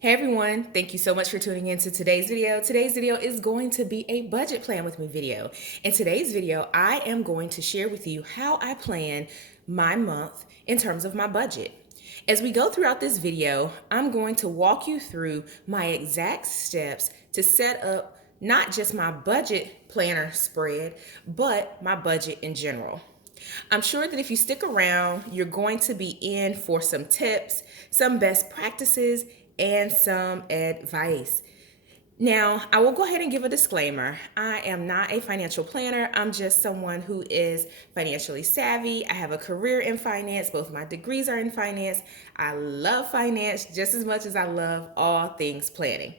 Hey everyone, thank you so much for tuning in to today's video. Today's video is going to be a budget plan with me video. In today's video, I am going to share with you how I plan my month in terms of my budget. As we go throughout this video, I'm going to walk you through my exact steps to set up not just my budget planner spread, but my budget in general. I'm sure that if you stick around, you're going to be in for some tips, some best practices, and some advice. Now, I will go ahead and give a disclaimer. I am not a financial planner. I'm just someone who is financially savvy. I have a career in finance. Both my degrees are in finance. I love finance just as much as I love all things planning.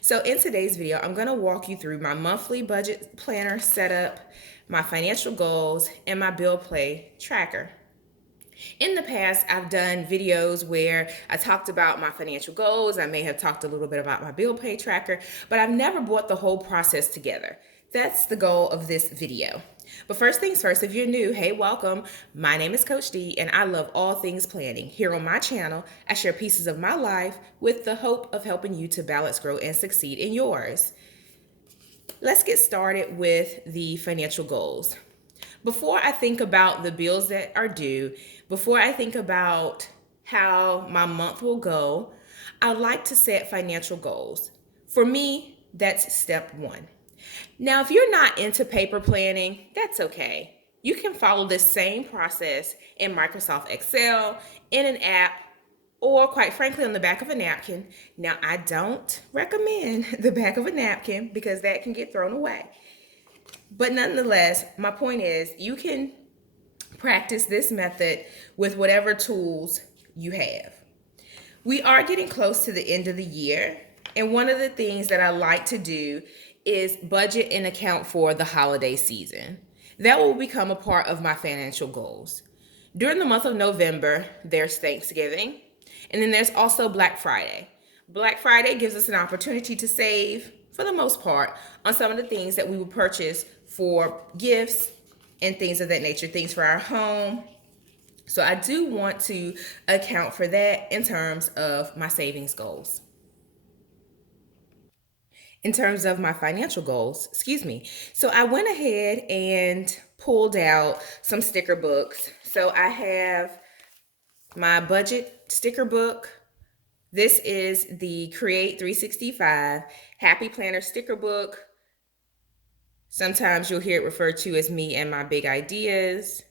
So in today's video, I'm going to walk you through my monthly budget planner setup, my financial goals, and my bill pay tracker. In the past, I've done videos where I talked about my financial goals. I may have talked a little bit about my bill pay tracker, but I've never brought the whole process together. That's the goal of this video. But first things first, if you're new, hey, welcome. My name is Coach D, and I love all things planning. Here on my channel, I share pieces of my life with the hope of helping you to balance, grow, and succeed in yours. Let's get started with the financial goals. Before I think about the bills that are due, before I think about how my month will go, I like to set financial goals. For me, that's step one. Now, if you're not into paper planning, that's okay. You can follow this same process in Microsoft Excel, in an app, or quite frankly, on the back of a napkin. Now, I don't recommend the back of a napkin because that can get thrown away. But nonetheless, my point is you can practice this method with whatever tools you have. We are getting close to the end of the year, and one of the things that I like to do is budget and account for the holiday season. That will become a part of my financial goals. During the month of November, there's Thanksgiving, and then there's also Black Friday. Black Friday gives us an opportunity to save, for the most part, on some of the things that we would purchase for gifts and things of that nature, things for our home. So I do want to account for that in terms of my savings goals. In terms of my financial goals, excuse me. So I went ahead and pulled out some sticker books. So I have my budget sticker book. This is the Create 365 Happy Planner sticker book. Sometimes you'll hear it referred to as me and my big ideas,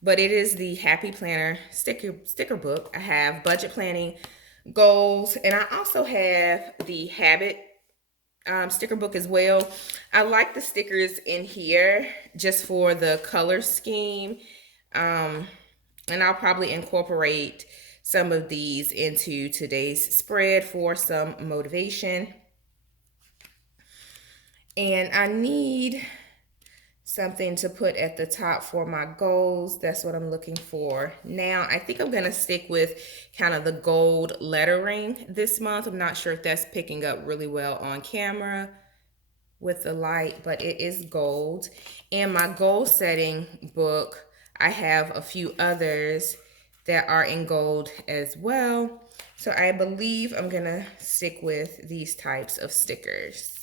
but it is the Happy Planner sticker book. I have budget planning goals, and I also have the habit sticker book as well. I like the stickers in here just for the color scheme, and I'll probably incorporate some of these into today's spread for some motivation. And I need something to put at the top for my goals. That's what I'm looking for. Now, I think I'm going to stick with kind of the gold lettering this month. I'm not sure if that's picking up really well on camera with the light, but it is gold. And my goal setting book, I have a few others that are in gold as well. So I believe I'm going to stick with these types of stickers.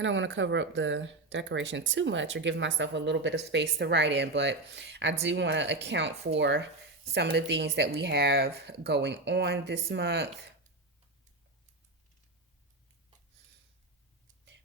I don't want to cover up the decoration too much or give myself a little bit of space to write in, but I do want to account for some of the things that we have going on this month.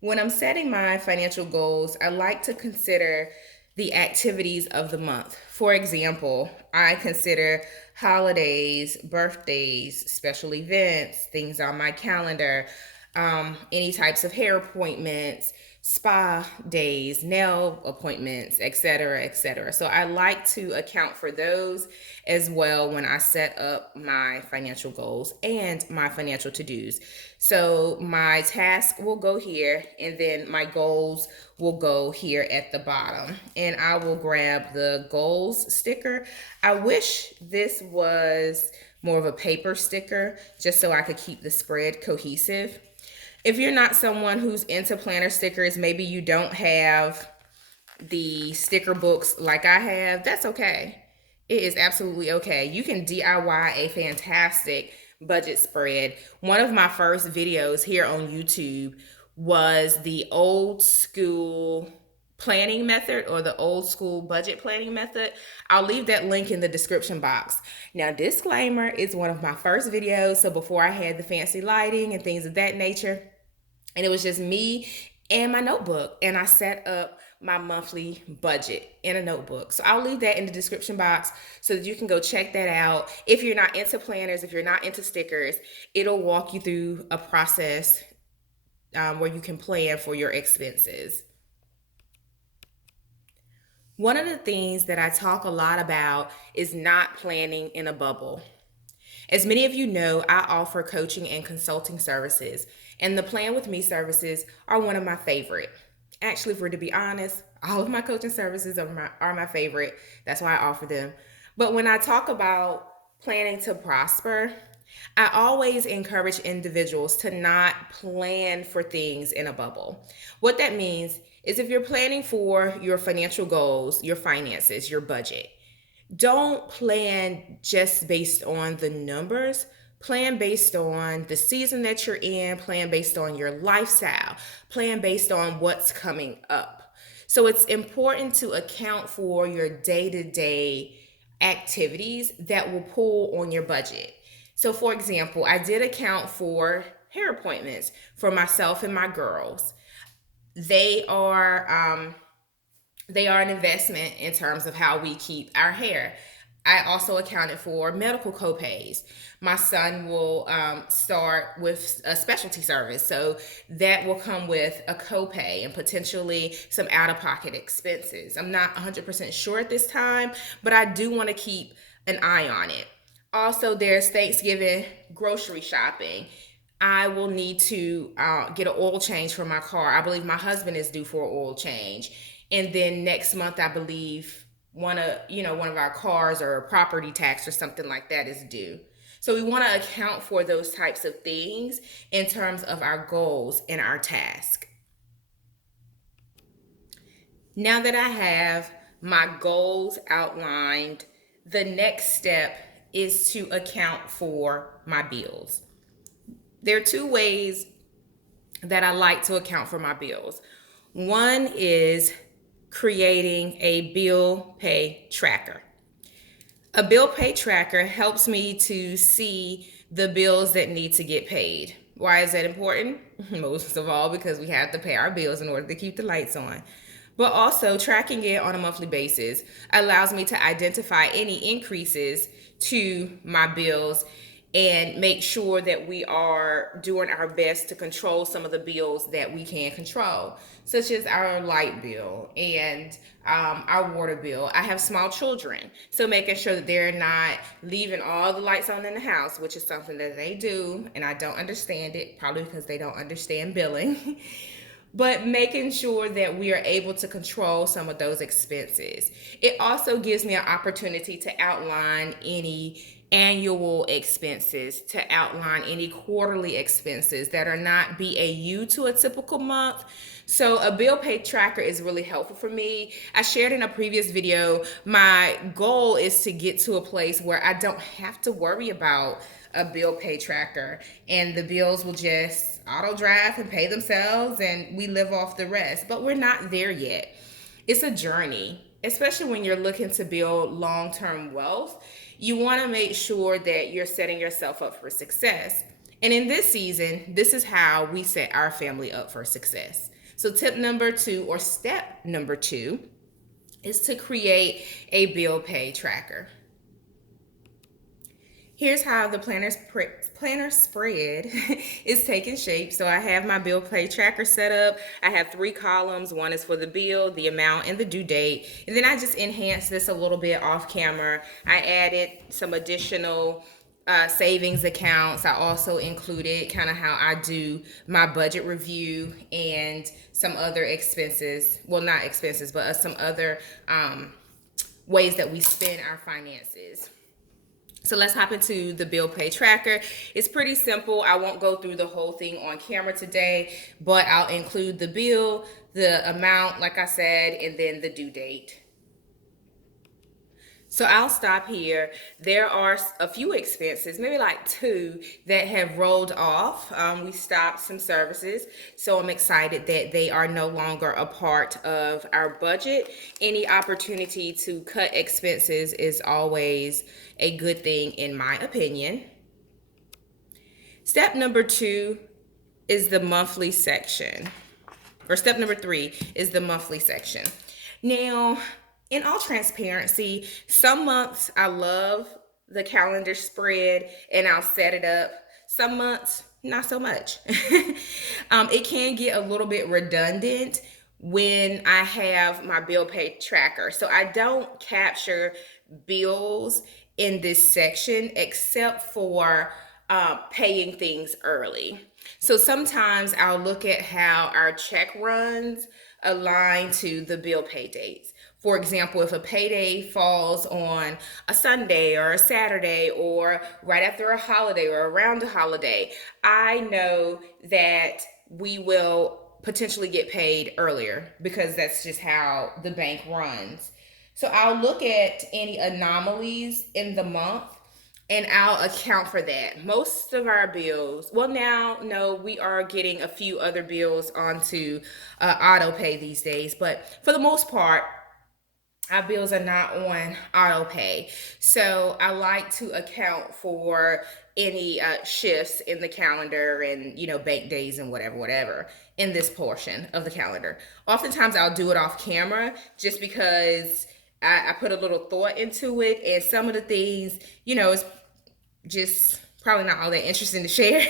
When I'm setting my financial goals, I like to consider the activities of the month. For example, I consider holidays, birthdays, special events, things on my calendar, any types of hair appointments, spa days, nail appointments, etc., etc. So I like to account for those as well when I set up my financial goals and my financial to-dos. So my task will go here, and then my goals will go here at the bottom. And I will grab the goals sticker. I wish this was more of a paper sticker just so I could keep the spread cohesive. If you're not someone who's into planner stickers, maybe you don't have the sticker books like I have, that's okay. It is absolutely okay. You can DIY a fantastic budget spread. One of my first videos here on YouTube was the old school planning method, or the old school budget planning method. I'll leave that link in the description box. Now, disclaimer, it's one of my first videos, so before I had the fancy lighting and things of that nature, and it was just me and my notebook, and I set up my monthly budget in a notebook. So I'll leave that in the description box so that you can go check that out. If you're not into planners, if you're not into stickers, it'll walk you through a process where you can plan for your expenses. One of the things that I talk a lot about is not planning in a bubble. As many of you know, I offer coaching and consulting services, and the Plan With Me services are one of my favorite. Actually, for to be honest, all of my coaching services are my favorite. That's why I offer them. But when I talk about planning to prosper, I always encourage individuals to not plan for things in a bubble. What that means is, if you're planning for your financial goals, your finances, your budget, don't plan just based on the numbers. Plan based on the season that you're in, plan based on your lifestyle, plan based on what's coming up. So it's important to account for your day-to-day activities that will pull on your budget. So for example, I did account for hair appointments for myself and my girls. They are an investment in terms of how we keep our hair. I also accounted for medical copays. My son will start with a specialty service, so that will come with a copay and potentially some out-of-pocket expenses. I'm not 100% sure at this time, but I do want to keep an eye on it. Also, there's Thanksgiving grocery shopping. I will need to get an oil change for my car. I believe my husband is due for an oil change. And then next month, I believe one of our cars or property tax or something like that is due. So we want to account for those types of things in terms of our goals and our task. Now that I have my goals outlined, the next step is to account for my bills. There are two ways that I like to account for my bills. One is creating a bill pay tracker. A bill pay tracker helps me to see the bills that need to get paid. Why is that important? Most of all, because we have to pay our bills in order to keep the lights on. But also, tracking it on a monthly basis allows me to identify any increases to my bills and make sure that we are doing our best to control some of the bills that we can control, such as our light bill and our water bill. I have small children, so making sure that they're not leaving all the lights on in the house, which is something that they do, and I don't understand it, probably because they don't understand billing. But making sure that we are able to control some of those expenses. It also gives me an opportunity to outline any annual expenses, to outline any quarterly expenses that are not BAU to a typical month. So a bill pay tracker is really helpful for me. I shared in a previous video, my goal is to get to a place where I don't have to worry about a bill pay tracker, and the bills will just auto draft and pay themselves, and we live off the rest. But we're not there yet. It's a journey, especially when you're looking to build long-term wealth. You want to make sure that you're setting yourself up for success. And in this season, this is how we set our family up for success. So tip number 2, or step number 2, is to create a bill pay tracker. Here's how the planner spread is taking shape. So I have my bill pay tracker set up. I have 3 columns. One is for the bill, the amount, and the due date. And then I just enhanced this a little bit off camera. I added some additional savings accounts. I also included kind of how I do my budget review and some other expenses. Well, not expenses, but some other ways that we spend our finances. So let's hop into the bill pay tracker. It's pretty simple. I won't go through the whole thing on camera today, but I'll include the bill, the amount, like I said, and then the due date. So I'll stop here. There are a few expenses, maybe like two, that have rolled off. We stopped some services, so I'm excited that they are no longer a part of our budget. Any opportunity to cut expenses is always a good thing, in my opinion. Step number two is the monthly section, or step number three is the monthly section. Now, in all transparency, some months I love the calendar spread and I'll set it up. Some months, not so much. It can get a little bit redundant when I have my bill pay tracker. So I don't capture bills in this section except for paying things early. So sometimes I'll look at how our check runs align to the bill pay dates. For example, if a payday falls on a Sunday or a Saturday or right after a holiday or around a holiday, I know that we will potentially get paid earlier because that's just how the bank runs. So I'll look at any anomalies in the month and I'll account for that. Most of our bills, well, now, no, we are getting a few other bills onto auto pay these days, but for the most part, our bills are not on auto pay. So I like to account for any shifts in the calendar and, bank days and whatever in this portion of the calendar. Oftentimes I'll do it off camera just because I put a little thought into it, and some of the things, it's just probably not all that interesting to share.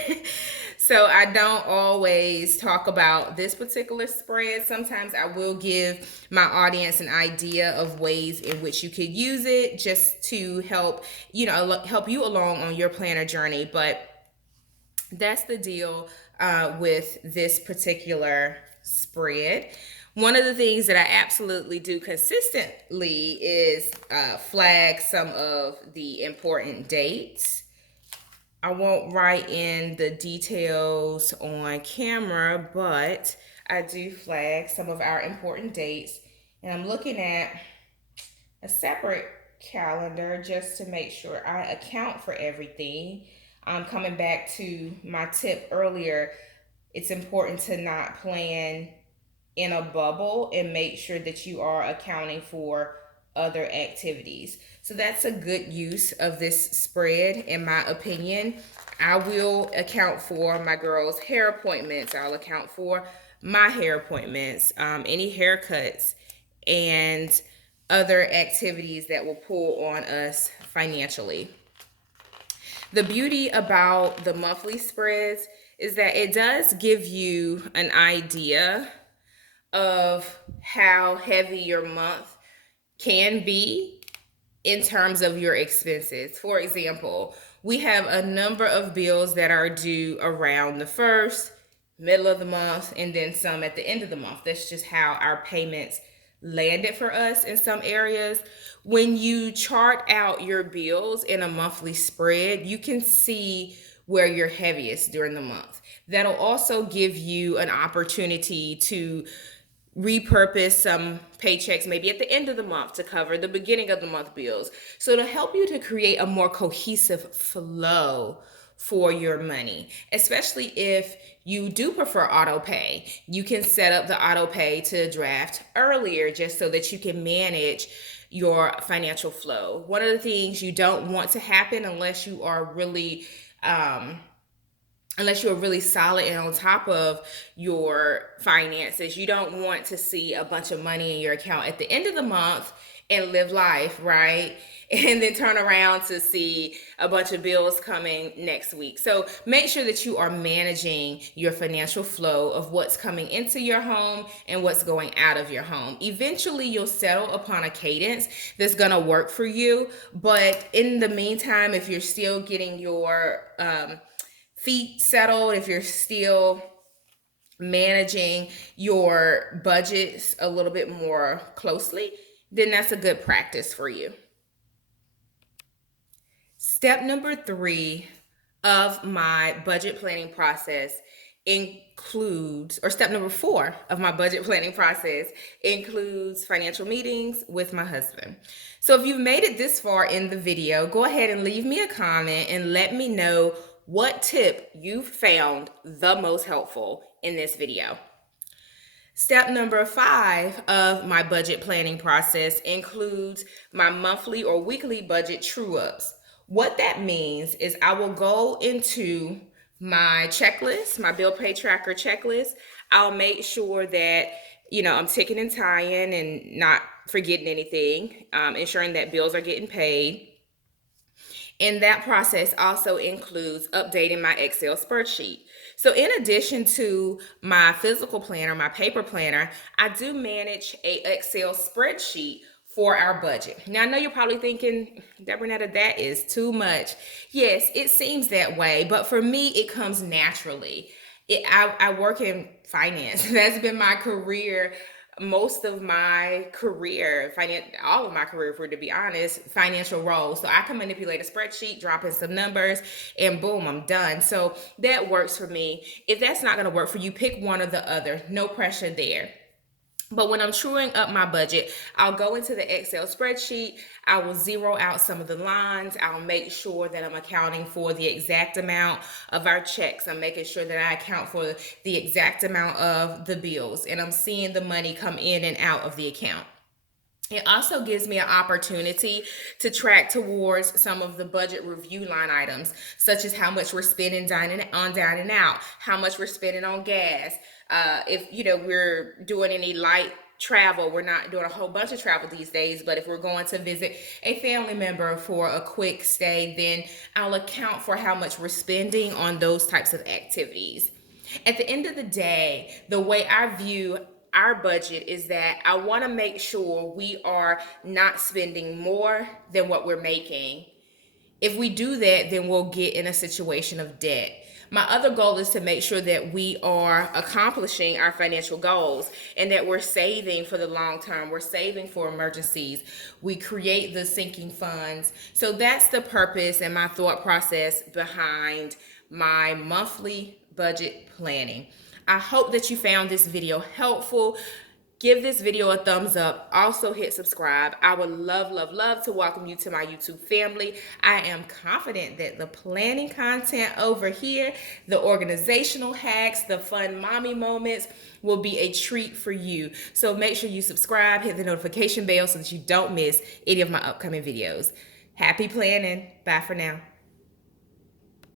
So I don't always talk about this particular spread. Sometimes I will give my audience an idea of ways in which you could use it just to help, help you along on your planner journey. But that's the deal with this particular spread. One of the things that I absolutely do consistently is flag some of the important dates. I won't write in the details on camera, but I do flag some of our important dates. And I'm looking at a separate calendar just to make sure I account for everything. Coming back to my tip earlier, it's important to not plan in a bubble and make sure that you are accounting for other activities. So that's a good use of this spread, in my opinion. I will account for my girls' hair appointments. I'll account for my hair appointments, any haircuts, and other activities that will pull on us financially. The beauty about the monthly spreads is that it does give you an idea of how heavy your month can be in terms of your expenses. For example, we have a number of bills that are due around the first, middle of the month, and then some at the end of the month. That's just how our payments landed for us in some areas. When you chart out your bills in a monthly spread, you can see where you're heaviest during the month. That'll also give you an opportunity to repurpose some paychecks maybe at the end of the month to cover the beginning of the month bills. So to help you to create a more cohesive flow for your money, especially if you do prefer auto pay, you can set up the auto pay to draft earlier just so that you can manage your financial flow. One of the things you don't want to happen unless you are really solid and on top of your finances, you don't want to see a bunch of money in your account at the end of the month and live life, right? And then turn around to see a bunch of bills coming next week. So make sure that you are managing your financial flow of what's coming into your home and what's going out of your home. Eventually, you'll settle upon a cadence that's going to work for you. But in the meantime, if you're still getting your feet settled, if you're still managing your budgets a little bit more closely, then that's a good practice for you. Step number 3 of my budget planning process includes, or step number 4 of my budget planning process includes financial meetings with my husband. So if you've made it this far in the video, go ahead and leave me a comment and let me know what tip you found the most helpful in this video. Step number 5 of my budget planning process includes my monthly or weekly budget true ups. What that means is I will go into my checklist, my bill pay tracker checklist. I'll make sure that, I'm ticking and tying and not forgetting anything, ensuring that bills are getting paid. And that process also includes updating my Excel spreadsheet. So, in addition to my physical planner, my paper planner, I do manage a Excel spreadsheet for our budget. Now, I know you're probably thinking, Debronetta, that is too much. Yes, it seems that way, but for me, it comes naturally. I work in finance. That's been my career, most of my career, all of my career, for to be honest, financial roles. So I can manipulate a spreadsheet, drop in some numbers, and boom, I'm done. So that works for me. If that's not going to work for you, pick one or the other. No pressure there. But when I'm truing up my budget, I'll go into the Excel spreadsheet. I will zero out some of the lines. I'll make sure that I'm accounting for the exact amount of our checks. I'm making sure that I account for the exact amount of the bills. And I'm seeing the money come in and out of the account. It also gives me an opportunity to track towards some of the budget review line items, such as how much we're spending dining out, how much we're spending on gas. If we're doing any light travel, we're not doing a whole bunch of travel these days, but if we're going to visit a family member for a quick stay, then I'll account for how much we're spending on those types of activities. At the end of the day, the way I view our budget is that I want to make sure we are not spending more than what we're making. If we do that, then we'll get in a situation of debt. My other goal is to make sure that we are accomplishing our financial goals and that we're saving for the long term. We're saving for emergencies. We create the sinking funds. So that's the purpose and my thought process behind my monthly budget planning. I hope that you found this video helpful. Give this video a thumbs up. Also hit subscribe. I would love to welcome you to my YouTube family. I am confident that the planning content over here, the organizational hacks, the fun mommy moments will be a treat for you. So make sure you subscribe, hit the notification bell so that you don't miss any of my upcoming videos. Happy planning. Bye for now.